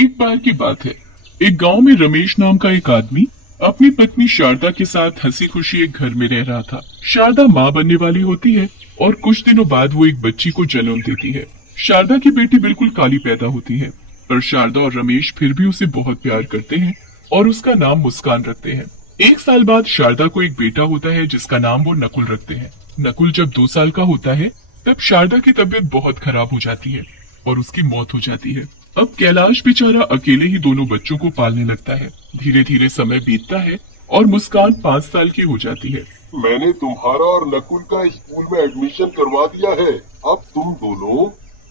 एक बार की बात है। एक गांव में रमेश नाम का एक आदमी अपनी पत्नी शारदा के साथ हंसी खुशी एक घर में रह रहा था। शारदा माँ बनने वाली होती है और कुछ दिनों बाद वो एक बच्ची को जन्म देती है। शारदा की बेटी बिल्कुल काली पैदा होती है, पर शारदा और रमेश फिर भी उसे बहुत प्यार करते हैं और उसका नाम मुस्कान रखते हैं। एक साल बाद शारदा को एक बेटा होता है जिसका नाम वो नकुल रखते हैं। नकुल जब 2 साल का होता है तब शारदा की तबीयत बहुत खराब हो जाती है और उसकी मौत हो जाती है। अब कैलाश बेचारा अकेले ही दोनों बच्चों को पालने लगता है। धीरे धीरे समय बीतता है और मुस्कान 5 साल की हो जाती है। मैंने तुम्हारा और नकुल का स्कूल में एडमिशन करवा दिया है। अब तुम दोनों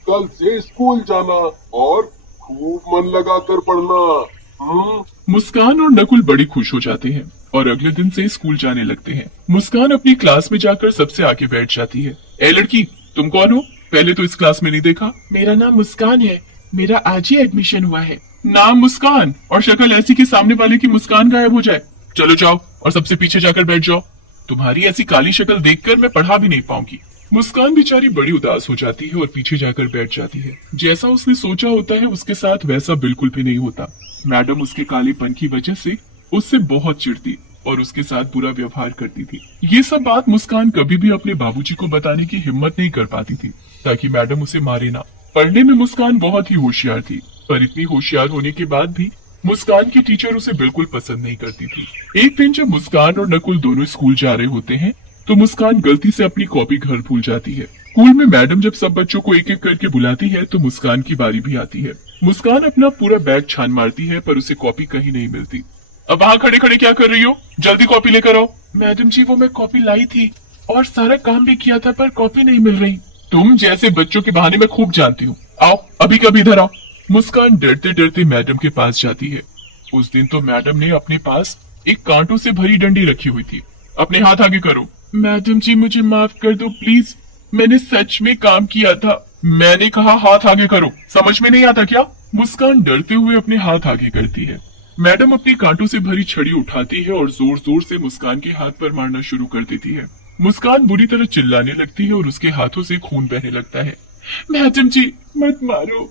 कल से स्कूल जाना और खूब मन लगा कर पढ़ना। मुस्कान और नकुल बड़ी खुश हो जाते हैं और अगले दिन से स्कूल जाने लगते हैं। मुस्कान अपनी क्लास में जाकर सबसे आगे बैठ जाती है। ए लड़की, तुम कौन हो? पहले तो इस क्लास में नहीं देखा। मेरा नाम मुस्कान है, मेरा आज ही एडमिशन हुआ है। नाम मुस्कान और शक्ल ऐसी कि सामने वाले की मुस्कान गायब हो जाए। चलो जाओ और सबसे पीछे जाकर बैठ जाओ। तुम्हारी ऐसी काली शक्ल देखकर मैं पढ़ा भी नहीं पाऊंगी। मुस्कान बेचारी बड़ी उदास हो जाती है और पीछे जाकर बैठ जाती है। जैसा उसने सोचा होता है उसके साथ वैसा बिल्कुल भी नहीं होता। मैडम उसके कालेपन की वजह से उससे बहुत चिढ़ती और उसके साथ बुरा व्यवहार करती थी। ये सब बात मुस्कान कभी भी अपने बाबूजी को बताने की हिम्मत नहीं कर पाती थी ताकि मैडम उसे मारे ना। पढ़ने में मुस्कान बहुत ही होशियार थी, पर इतनी होशियार होने के बाद भी मुस्कान की टीचर उसे बिल्कुल पसंद नहीं करती थी। एक दिन जब मुस्कान और नकुल दोनों स्कूल जा रहे होते हैं तो मुस्कान गलती से अपनी कॉपी घर भूल जाती है। स्कूल में मैडम जब सब बच्चों को एक एक करके बुलाती है तो मुस्कान की बारी भी आती है। मुस्कान अपना पूरा बैग छान मारती है पर उसे कॉपी कहीं नहीं मिलती। अब वहाँ खड़े खड़े क्या कर रही हो? जल्दी कॉपी लेकर आओ। मैडम जी, वो मैं कॉपी लाई थी और सारा काम भी किया था, पर कॉपी नहीं मिल रही। तुम जैसे बच्चों के बहाने मैं खूब जानती हूँ। आओ अभी कभी इधर आओ। मुस्कान डरते डरते मैडम के पास जाती है। उस दिन तो मैडम ने अपने पास एक कांटों से भरी डंडी रखी हुई थी। अपने हाथ आगे करो। मैडम जी, मुझे माफ कर दो प्लीज, मैंने सच में काम किया था। मैंने कहा हाथ आगे करो, समझ में नहीं आता क्या? मुस्कान डरते हुए अपने हाथ आगे करती है। मैडम अपनी कांटों से भरी छड़ी उठाती है और जोर जोर से मुस्कान के हाथ पर मारना शुरू कर देती है। मुस्कान बुरी तरह चिल्लाने लगती है और उसके हाथों से खून बहने लगता है। मैडम जी, मत मारो,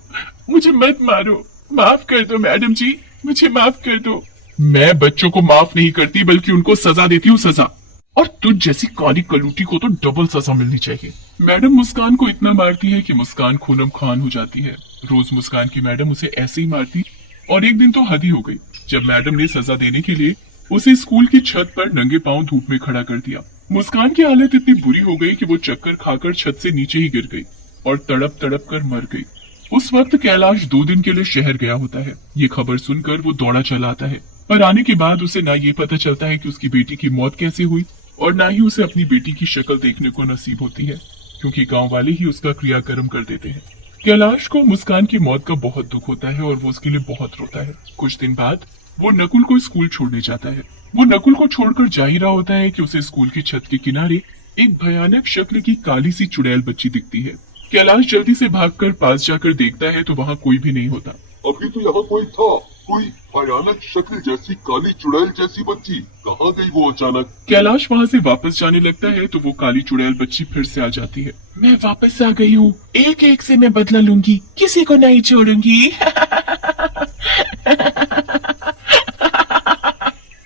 मुझे मत मारो, माफ कर दो मैडम जी, मुझे माफ कर दो। मैं बच्चों को माफ नहीं करती बल्कि उनको सजा देती हूँ, सजा। और तुझ जैसी काली कलूटी को तो डबल सजा मिलनी चाहिए। मैडम मुस्कान को इतना मारती है कि मुस्कान खूनम खान हो जाती है। रोज मुस्कान की मैडम उसे ऐसे ही मारती और एक दिन तो हद ही हो गई जब मैडम ने सजा देने के लिए उसे स्कूल की छत पर नंगे पांव धूप में खड़ा कर दिया। मुस्कान की हालत इतनी बुरी हो गई कि वो चक्कर खाकर छत से नीचे ही गिर गई और तड़प तड़प कर मर गई। उस वक्त कैलाश 2 दिन के लिए शहर गया होता है। ये खबर सुनकर वो दौड़ा चला आता है, पर आने के बाद उसे ना ये पता चलता है कि उसकी बेटी की मौत कैसे हुई और ना ही उसे अपनी बेटी की शक्ल देखने को नसीब होती है, क्योंकि गांव वाले ही उसका क्रियाकर्म कर देते हैं। कैलाश को मुस्कान की मौत का बहुत दुख होता है और वो उसके लिए बहुत रोता है। कुछ दिन बाद वो नकुल को स्कूल छोड़ने जाता है। वो नकुल को छोड़कर जा ही रहा होता है कि उसे स्कूल की छत के किनारे एक भयानक शक्ल की काली सी चुड़ैल बच्ची दिखती है। कैलाश जल्दी से भागकर पास जाकर देखता है तो वहाँ कोई भी नहीं होता। अभी तो यहाँ कोई था, कोई भयानक शक्ल जैसी काली चुड़ैल जैसी बच्ची, कहाँ गई वो अचानक? कैलाश वहाँ से वापस जाने लगता है तो वो काली चुड़ैल बच्ची फिर से आ जाती है। मैं वापस आ गई हूँ, एक एक से मैं बदला लूंगी, किसी को नहीं छोड़ूंगी।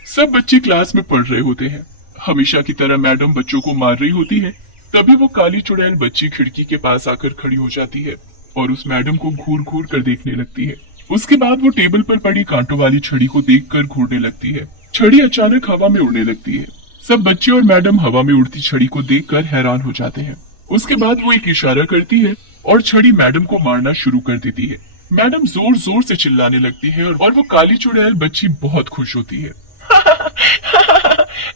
सब बच्चे क्लास में पढ़ रहे होते हैं। हमेशा की तरह मैडम बच्चों को मार रही होती है। तभी वो काली चुड़ैल बच्ची खिड़की के पास आकर खड़ी हो जाती है और उस मैडम को घूर घूर कर देखने लगती है। उसके बाद वो टेबल पर पड़ी कांटों वाली छड़ी को देखकर घूरने लगती है। छड़ी अचानक हवा में उड़ने लगती है। सब बच्चे और मैडम हवा में उड़ती छड़ी को देखकर हैरान हो जाते हैं। उसके बाद वो एक इशारा करती है और छड़ी मैडम को मारना शुरू कर देती है। मैडम जोर जोर से चिल्लाने लगती है और वो काली चुड़ैल बच्ची बहुत खुश होती है।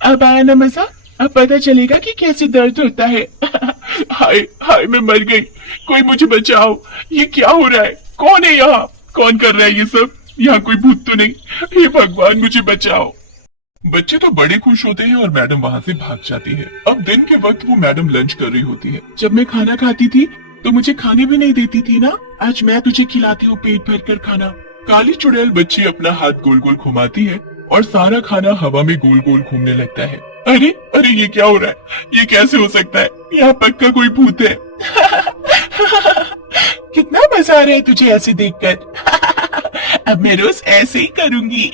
अब आया ना मजा, अब पता चलेगा कि कैसे दर्द होता है। हाय हाय, मैं मर गई, कोई मुझे बचाओ, ये क्या हो रहा है? कौन है यहाँ? कौन कर रहा है ये सब? यहाँ कोई भूत तो नहीं? हे भगवान, मुझे बचाओ। बच्चे तो बड़े खुश होते हैं और मैडम वहाँ से भाग जाती है। अब दिन के वक्त वो मैडम लंच कर रही होती है। जब मैं खाना खाती थी तो मुझे खाने भी नहीं देती थी ना, आज मैं तुझे खिलाती हूँ पेट भर कर खाना। काली चुड़ैल बच्ची अपना हाथ गोल गोल घुमाती है और सारा खाना हवा में गोल गोल घूमने लगता है। अरे अरे, ये क्या हो रहा है? ये कैसे हो सकता है? यहाँ पक्का कोई भूत है। कितना मजा आ रहा है तुझे ऐसे देखकर। अब मैं रोज ऐसे ही करूंगी।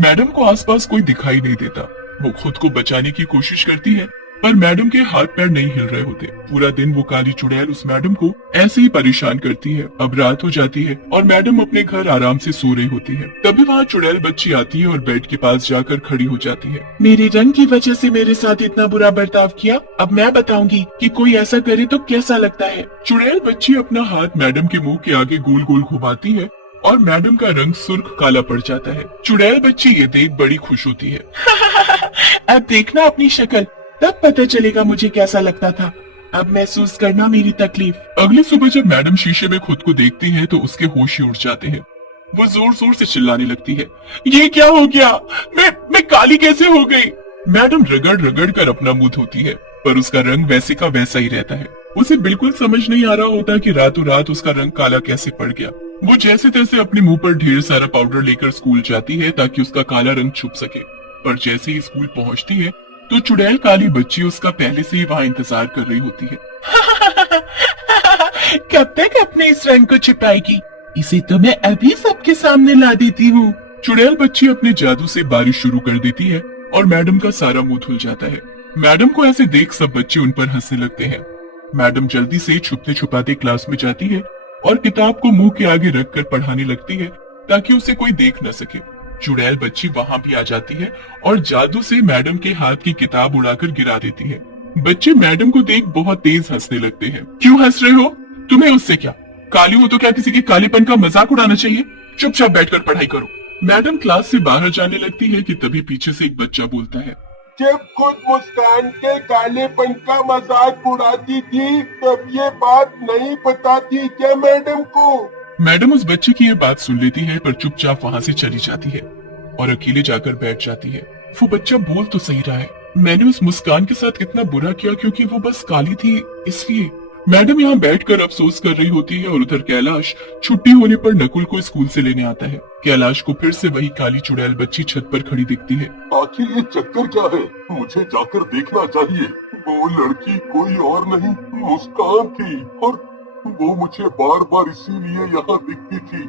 मैडम को आसपास कोई दिखाई नहीं देता। वो खुद को बचाने की कोशिश करती है, पर मैडम के हाथ पैर नहीं हिल रहे होते। पूरा दिन वो काली चुड़ैल उस मैडम को ऐसे ही परेशान करती है। अब रात हो जाती है और मैडम अपने घर आराम से सो रही होती है। तभी वहाँ चुड़ैल बच्ची आती है और बेड के पास जाकर खड़ी हो जाती है। मेरे रंग की वजह से मेरे साथ इतना बुरा बर्ताव किया, अब मैं बताऊंगी कि कोई ऐसा करे तो कैसा लगता है। चुड़ैल बच्ची अपना हाथ मैडम के मुंह के आगे गोल गोल घुमाती है और मैडम का रंग सुर्ख काला पड़ जाता है। चुड़ैल बच्ची ये देख बड़ी खुश होती है। अब देखना अपनी शक्ल, तब पता चलेगा मुझे कैसा लगता था। अब महसूस करना मेरी तकलीफ। अगली सुबह जब मैडम शीशे में खुद को देखती है तो उसके होश ही उड़ जाते हैं। वो जोर जोर से चिल्लाने लगती है, ये क्या हो गया? मैं काली कैसे हो गई? मैडम रगड़ रगड़ कर अपना मुंह धोती है, पर उसका रंग वैसे का वैसा ही रहता है। उसे बिल्कुल समझ नहीं आ रहा होता कि रातों रात उसका रंग काला कैसे पड़ गया। वो जैसे तैसे अपने मुंह पर ढेर सारा पाउडर लेकर स्कूल जाती है ताकि उसका काला रंग छुप सके। पर जैसे ही स्कूल पहुंचती है तो चुड़ैल काली बच्ची उसका पहले से ही वहाँ इंतजार कर रही होती है। कब तक अपने इस रंग को छिपाएगी? इसे तो मैं अभी सबके सामने ला देती हूँ। चुड़ैल बच्ची अपने जादू से बारिश शुरू कर देती है और मैडम का सारा मुंह धुल जाता है। मैडम को ऐसे देख सब बच्चे उन पर हंसने लगते हैं। मैडम जल्दी से छुपते छुपाते क्लास में जाती है और किताब को मुंह के आगे रखकर पढ़ाने लगती है ताकि उसे कोई देख न सके। चुड़ैल बच्ची वहाँ भी आ जाती है और जादू से मैडम के हाथ की किताब उड़ाकर गिरा देती है। बच्चे मैडम को देख बहुत तेज हंसने लगते हैं। क्यों हंस रहे हो? तुम्हें उससे क्या? काली हो तो क्या किसी के कालेपन का मजाक उड़ाना चाहिए? चुपचाप बैठकर पढ़ाई करो। मैडम क्लास से बाहर जाने लगती है कि तभी पीछे से एक बच्चा बोलता है, जब खुद मुस्कान के कालेपन का मजाक उड़ाती थी तब ये बात नहीं पता थी क्या मैडम को? मैडम उस बच्चे की ये बात सुन लेती है पर चुपचाप वहाँ से चली जाती है और अकेले जाकर बैठ जाती है। वो बच्चा बोल तो सही रहा है, मैंने उस मुस्कान के साथ कितना बुरा किया क्योंकि वो बस काली थी इसलिए। मैडम यहाँ बैठकर अफसोस कर रही होती है और उधर कैलाश छुट्टी होने पर नकुल को स्कूल से लेने आता है। कैलाश को फिर से वही काली चुड़ैल बच्ची छत पर खड़ी दिखती है। आखिर ये चक्कर क्या है? मुझे जाकर देखना चाहिए। वो लड़की कोई और नहीं मुस्कान थी और वो मुझे बार बार इसीलिए यहाँ दिखती थी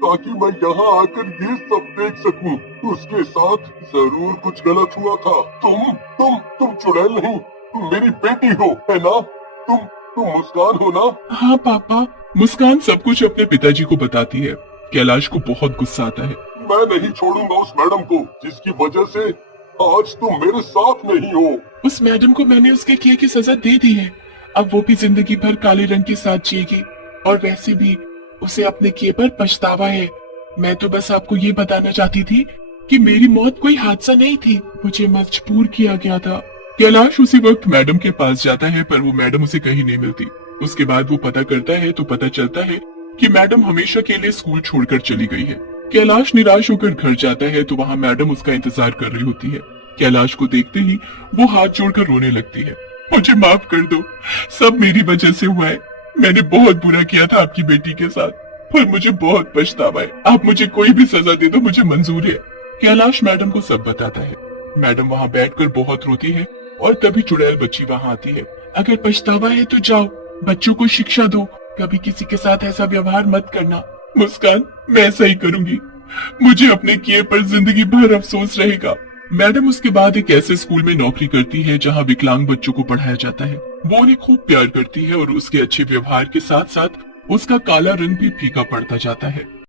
ताकि मैं यहाँ आकर ये सब देख सकूं। उसके साथ जरूर कुछ गलत हुआ था। तुम चुड़ैल नहीं, मेरी बेटी हो, है ना? तुम मुस्कान हो ना? हाँ पापा। मुस्कान सब कुछ अपने पिताजी को बताती है। कैलाश को बहुत गुस्सा आता है। मैं नहीं छोड़ूंगा उस मैडम को जिसकी वजह से आज तुम मेरे साथ नहीं हो। उस मैडम को मैंने उसके किए की सजा दे दी है। अब वो भी जिंदगी भर काले रंग के साथ जिएगी और वैसे भी उसे अपने किए पर पछतावा है। मैं तो बस आपको ये बताना चाहती थी कि मेरी मौत कोई हादसा नहीं थी, मुझे मजबूर किया गया था। कैलाश उसी वक्त मैडम के पास जाता है पर वो मैडम उसे कहीं नहीं मिलती। उसके बाद वो पता करता है तो पता चलता है कि मैडम हमेशा के लिए स्कूल छोड़कर चली गई है। कैलाश निराश होकर घर जाता है तो वहाँ मैडम उसका इंतजार कर रही होती है। कैलाश को देखते ही वो हाथ जोड़कर रोने लगती है। मुझे माफ कर दो, सब मेरी वजह से हुआ है। मैंने बहुत बुरा किया था आपकी बेटी के साथ, पर मुझे बहुत पछतावा है। आप मुझे कोई भी सजा दे दो, मुझे मंजूर है। कैलाश मैडम को सब बताता है। मैडम वहाँ बैठकर बहुत रोती है और तभी चुड़ैल बच्ची वहाँ आती है। अगर पछतावा है तो जाओ, बच्चों को शिक्षा दो, कभी किसी के साथ ऐसा व्यवहार मत करना। मुस्कान, मैं ऐसा ही करूंगी। मुझे अपने किए पर जिंदगी भर अफसोस रहेगा। मैडम उसके बाद एक ऐसे स्कूल में नौकरी करती है जहाँ विकलांग बच्चों को पढ़ाया जाता है। वो उन्हें खूब प्यार करती है और उसके अच्छे व्यवहार के साथ साथ उसका काला रंग भी फीका पड़ता जाता है।